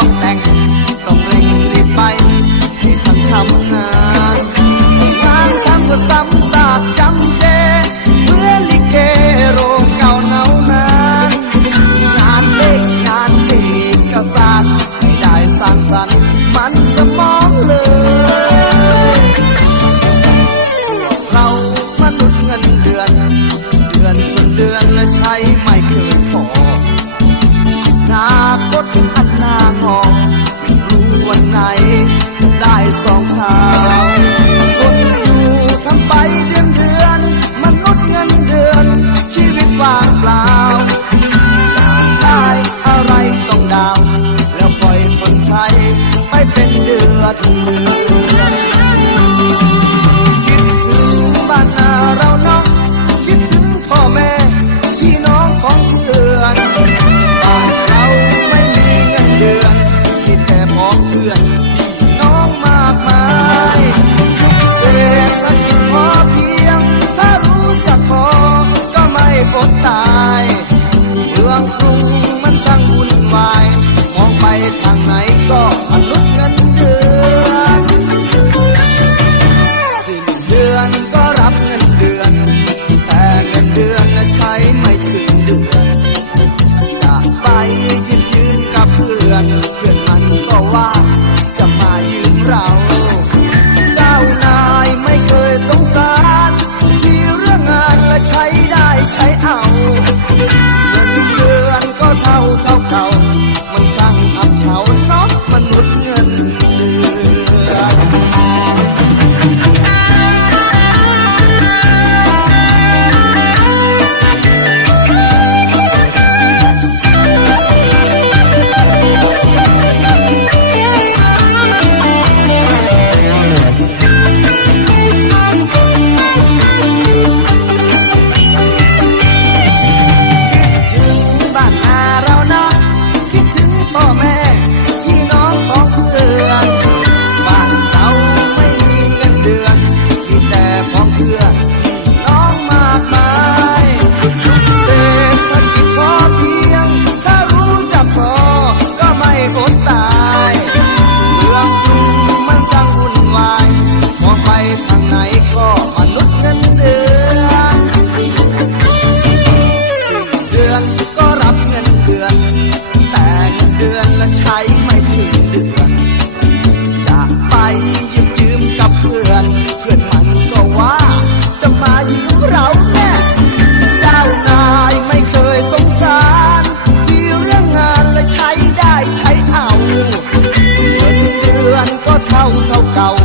ต้องแต่ง ต้องเร่งรีบไป ให้ทันทำงานงานทำก็ซ้ำซากจำเจ เมื่อลิเกโรงเก่าเนานานงานเล็กงานเด็กกษาร์ไม่ได้สร้างสรรค์มันสมองเลยเรามนุษย์เงินเดือน เดือนจนเดือนและใช้ไม่เกินพอนาคต ได้สองทาง มืงกรุงมันช่างวุ่นวาย มองไปทางไหนก็มัน cao cao